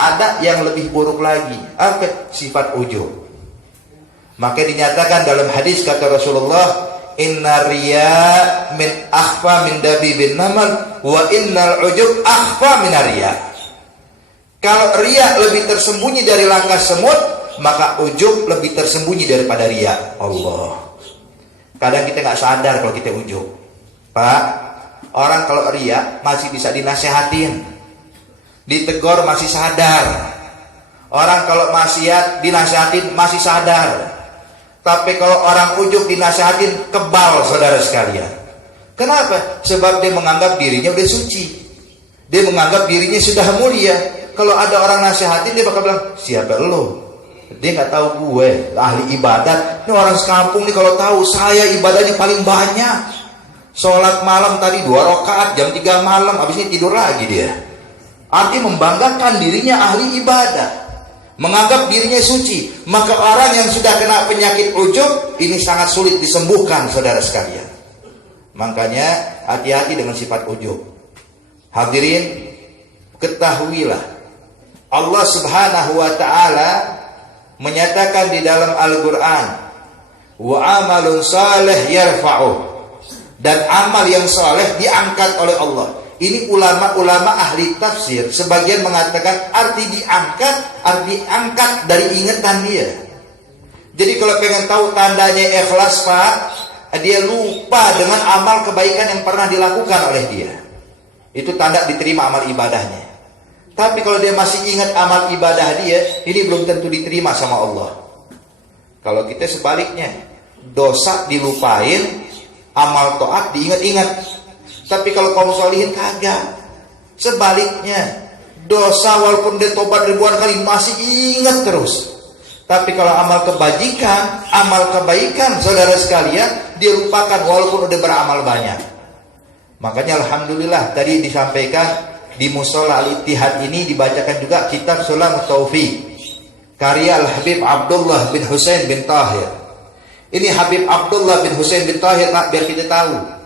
Ada yang lebih buruk lagi, apa? Sifat ujub. Maka dinyatakan dalam hadis kata Rasulullah, inna riya min akhfa min dabibin namal wa innal ujub akhfa min riya. Kalau riya lebih tersembunyi dari langkah semut, maka ujub lebih tersembunyi daripada riya. Allah. Kadang kita nggak sadar kalau kita ujub. Pak, orang kalau riya masih bisa dinasehatin, ditegur masih sadar. Orang kalau maksiat dinasehatin masih sadar. Tapi kalau orang ujub dinasehatin, kebal saudara sekalian. Kenapa? Sebab dia menganggap dirinya udah suci. Dia menganggap dirinya sudah mulia. Kalau ada orang nasehatin, dia bakal bilang, siapa lo? Dia nggak tahu gue ahli ibadat. Ini orang sekampung nih kalau tahu saya ibadahnya paling banyak. Sholat malam tadi 2 rakaat jam 3 malam, habis ini tidur lagi dia. Artinya membanggakan dirinya ahli ibadah, menganggap dirinya suci. Maka orang yang sudah kena penyakit ujub ini sangat sulit disembuhkan saudara sekalian. Makanya hati-hati dengan sifat ujub. Hadirin, ketahuilah Allah Subhanahu wa ta'ala menyatakan di dalam Al-Quran, wa amalun salih yarfa'uh, dan amal yang saleh diangkat oleh Allah. Ini ulama-ulama ahli tafsir sebagian mengatakan arti diangkat, arti angkat dari ingatan dia. Jadi kalau pengen tahu tandanya ikhlas, Pak, dia lupa dengan amal kebaikan yang pernah dilakukan oleh dia. Itu tanda diterima amal ibadahnya. Tapi kalau dia masih ingat amal ibadah dia, ini belum tentu diterima sama Allah. Kalau kita sebaliknya, dosa dilupain, amal taat diingat-ingat. Tapi kalau kaum solihin kagak. Sebaliknya, dosa walaupun dia tobat ribuan kali masih ingat terus. Tapi kalau amal kebajikan, amal kebaikan saudara sekalian, dia lupakan walaupun udah beramal banyak. Makanya alhamdulillah tadi disampaikan di Musola Al-Ittihad ini dibacakan juga kitab Sulam Taufiq karya Al-Habib Abdullah bin Husain bin Tahir. Ini Habib Abdullah bin Husain bin Tahir, Pak, biar kita tahu.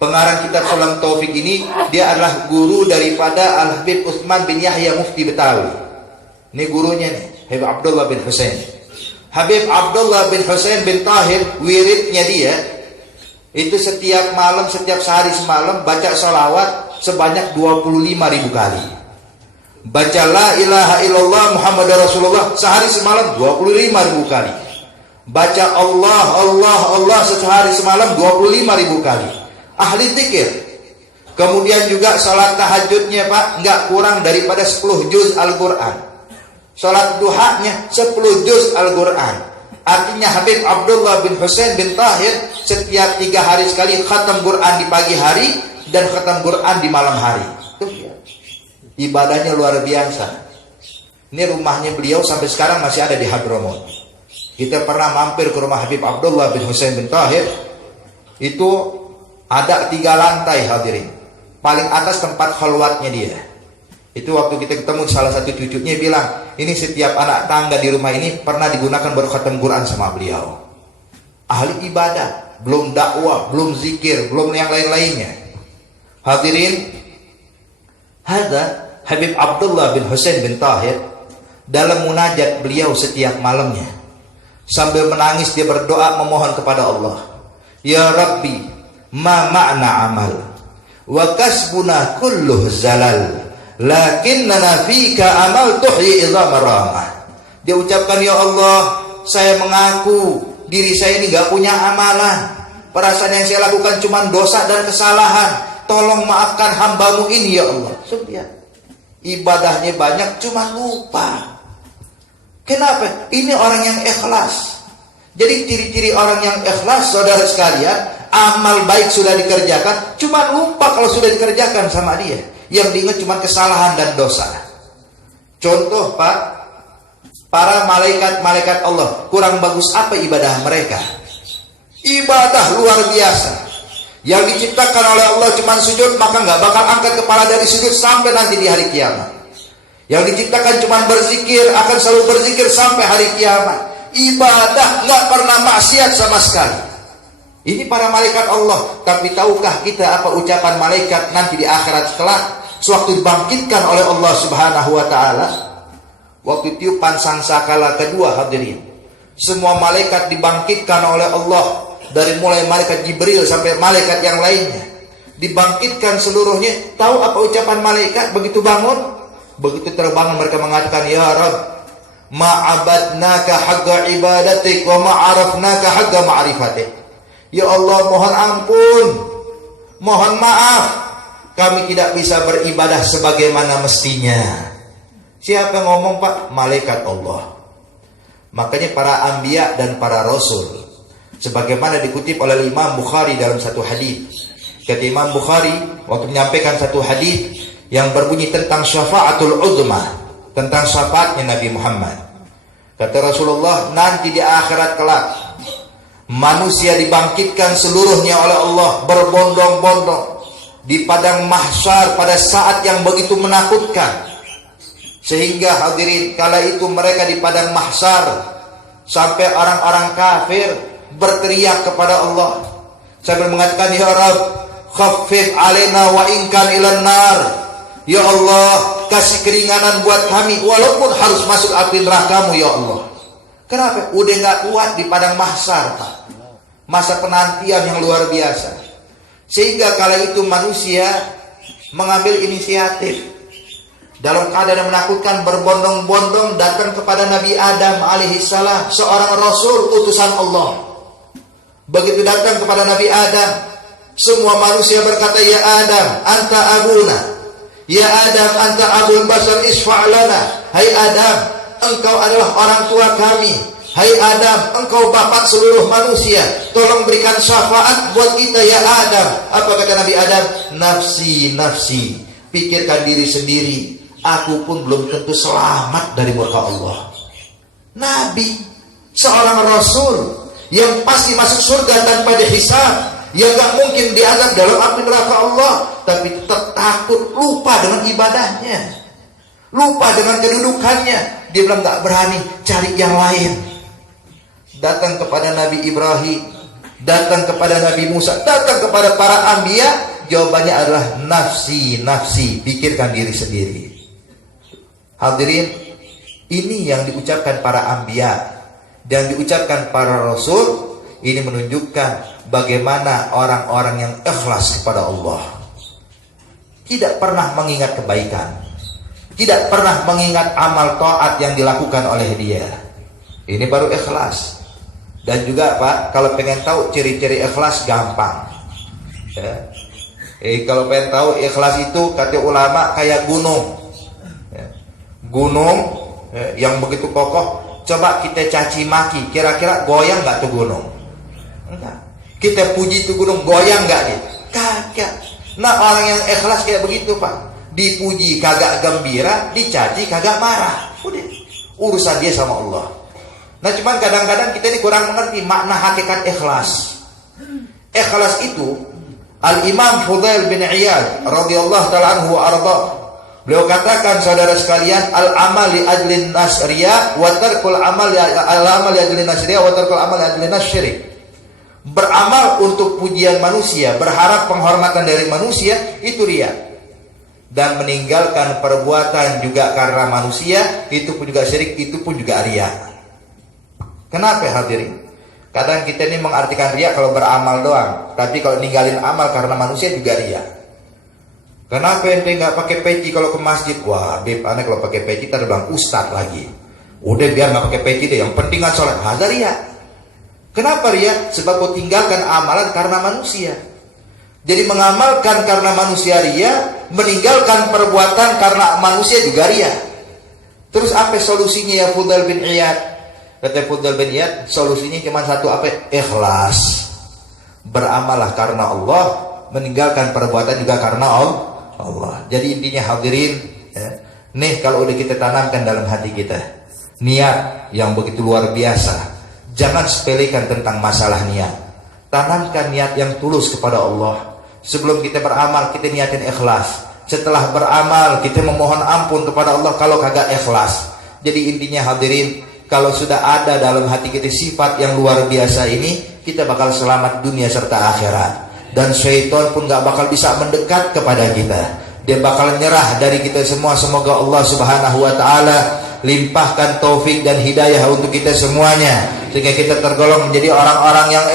Pengarang kitab Sulam Taufik ini, dia adalah guru daripada Al-Habib Utsman bin Yahya Mufti Betawi. Ini gurunya nih, Habib Abdullah bin Husain. Habib Abdullah bin Husain bin Tahir, wiridnya dia, itu setiap malam, setiap sehari semalam, baca salawat sebanyak 25.000 kali. Baca la ilaha illallah Muhammad Rasulullah sehari semalam 25.000 kali. Baca Allah, Allah, Allah sehari semalam 25.000 kali. Ahli zikir. Kemudian juga salat tahajudnya, Pak, nggak kurang daripada 10 juz Al-Quran. Salat duhanya 10 juz Al-Quran. Artinya Habib Abdullah bin Husain bin Tahir setiap 3 hari sekali khatam Quran di pagi hari dan khatam Quran di malam hari. Tuh ya. Ibadahnya luar biasa. Ini rumahnya beliau sampai sekarang masih ada di Hadramut. Kita pernah mampir ke rumah Habib Abdullah bin Husain bin Tahir. Itu ada 3 lantai hadirin. Paling atas tempat khalwatnya dia. Itu waktu kita ketemu salah satu cucunya bilang, ini setiap anak tangga di rumah ini pernah digunakan buat khatam Quran sama beliau. Ahli ibadah, belum dakwah, belum zikir, belum yang lain-lainnya. Hadirin, ada Habib Abdullah bin Husain bin Tahir dalam munajat beliau setiap malamnya. Sambil menangis dia berdoa memohon kepada Allah. Ya Rabbi, ma ma'na amal wa kasbuna kulluh zalal lakinnana fika amal tuhyi idham ramah. Dia ucapkan, ya Allah, saya mengaku diri saya ini gak punya amalan. Perasaan yang saya lakukan cuma dosa dan kesalahan. Tolong maafkan hambamu ini ya Allah. Sudah. Ibadahnya banyak cuma lupa. Kenapa? Ini orang yang ikhlas. Jadi ciri-ciri orang yang ikhlas saudara sekalian, amal baik sudah dikerjakan, cuma lupa kalau sudah dikerjakan sama dia. Yang diingat cuma kesalahan dan dosa. Contoh, Pak, para malaikat-malaikat Allah kurang bagus apa ibadah mereka? Ibadah luar biasa. Yang diciptakan oleh Allah cuma sujud, maka nggak bakal angkat kepala dari sujud sampai nanti di hari kiamat. Yang diciptakan cuma berzikir, akan selalu berzikir sampai hari kiamat. Ibadah nggak pernah maksiat sama sekali. Ini para malaikat Allah. Tapi tahukah kita apa ucapan malaikat nanti di akhirat kelak, sewaktu dibangkitkan oleh Allah Subhanahu wa ta'ala? waktu tiupan sangkakala kedua, hadirin, semua malaikat dibangkitkan oleh Allah, dari mulai malaikat Jibril sampai malaikat yang lainnya, dibangkitkan seluruhnya. Tahu apa ucapan malaikat begitu bangun? Begitu terbangun mereka mengatakan, ya Rabb, ma'abadnaka haqqa ibadatik wa ma'arafnaka haqqa ma'rifatik. Ya Allah, mohon ampun, mohon maaf, kami tidak bisa beribadah sebagaimana mestinya. Siapa yang ngomong, Pak? Malaikat Allah. Makanya para anbiya dan para rasul, sebagaimana dikutip oleh Imam Bukhari dalam satu hadis. Kata Imam Bukhari waktu menyampaikan satu hadis yang berbunyi tentang syafaatul uzma, tentang syafaatnya Nabi Muhammad. Kata Rasulullah, nanti di akhirat kelak manusia dibangkitkan seluruhnya oleh Allah berbondong-bondong di padang mahsyar pada saat yang begitu menakutkan, sehingga hadirin kala itu mereka di padang mahsyar sampai orang-orang kafir berteriak kepada Allah sambil mengatakan, ya Rabb, khaffif alaina wa inkan ilan nar. Ya Allah, kasih keringanan buat kami walaupun harus masuk api neraka-Mu ya Allah. Kenapa? Udah gak kuat di padang mahsyar, Pak. Masa penantian yang luar biasa. Sehingga kala itu manusia mengambil inisiatif. Dalam keadaan yang menakutkan, berbondong-bondong datang kepada Nabi Adam alaihissalam, seorang rasul utusan Allah. Begitu datang kepada Nabi Adam, semua manusia berkata, ya Adam, anta abuna. Ya Adam, anta abul basar, isfa'lana. Hai Adam, engkau adalah orang tua kami. Hai Adam, engkau bapak seluruh manusia, tolong berikan syafaat buat kita ya Adam. Apa kata Nabi Adam? Nafsi, nafsi. Pikirkan diri sendiri. Aku pun belum tentu selamat dari murka Allah. Nabi, seorang rasul yang pasti masuk surga tanpa dihisab, yang gak mungkin diazab dalam api neraka Allah, tapi tetap takut, lupa dengan ibadahnya, lupa dengan kedudukannya. Dia bilang gak berani, cari yang lain. Datang kepada Nabi Ibrahim, datang kepada Nabi Musa, datang kepada para anbiya, jawabannya adalah nafsi, nafsi. Pikirkan diri sendiri. Hadirin, ini yang diucapkan para anbiya dan diucapkan para rasul. Ini menunjukkan bagaimana orang-orang yang ikhlas kepada Allah, tidak pernah mengingat kebaikan, tidak pernah mengingat amal taat yang dilakukan oleh dia. Ini baru ikhlas. Dan juga Pak, kalau pengen tahu ciri-ciri ikhlas gampang ya. Kalau pengen tahu ikhlas itu kata ulama kayak gunung ya. Gunung ya, yang begitu kokoh, coba kita caci maki, kira-kira goyang gak tuh gunung? Enggak. Kita puji tuh gunung, goyang gak dia? Kagak. Nah orang yang ikhlas kayak begitu Pak, dipuji kagak gembira, dicaci kagak marah. Udah, urusan dia sama Allah. Nah cuman kadang-kadang kita ini kurang mengerti makna hakikat ikhlas. Ikhlas itu Al-Imam Fudail bin Iyad radhiyallahu ta'ala anhu wa arda, beliau katakan, saudara sekalian, al-amal li ajlin nasriya wa tarkul amal li ajlin nasriya wa tarkul amal li ajlin nasyirik. Beramal untuk pujian manusia, berharap penghormatan dari manusia, itu riya. Dan meninggalkan perbuatan juga karena manusia, itu pun juga syirik, itu pun juga riya. Kenapa hadirin? Kadang kita ini mengartikan riya kalau beramal doang, tapi kalau ninggalin amal karena manusia juga riya. Kenapa ente nggak pakai peci kalau ke masjid? Wah, Beb, aneh kalau pakai peci tadi bilang ustad lagi. Udah biar nggak pakai peci deh, yang penting kan sholat. Ada riya. Kenapa riya? Sebab kau tinggalkan amalan karena manusia. Jadi mengamalkan karena manusia riya, meninggalkan perbuatan karena manusia juga riya. Terus apa solusinya ya Fudail bin Iyad? Kata Fudail bin Iyad, solusinya cuma satu, apa? Ikhlas. Beramallah karena Allah, meninggalkan perbuatan juga karena Allah. Jadi intinya hadirin ya, nih kalau udah kita tanamkan dalam hati kita niat yang begitu luar biasa, jangan sepelekan tentang masalah niat. Tanamkan niat yang tulus kepada Allah. Sebelum kita beramal, kita niatin ikhlas. Setelah beramal, kita memohon ampun kepada Allah kalau kagak ikhlas. Jadi intinya hadirin, kalau sudah ada dalam hati kita sifat yang luar biasa ini, kita bakal selamat dunia serta akhirat. Dan syaitan pun gak bakal bisa mendekat kepada kita. Dia bakal nyerah dari kita semua. Semoga Allah subhanahu wa ta'ala limpahkan taufik dan hidayah untuk kita semuanya, sehingga kita tergolong menjadi orang-orang yang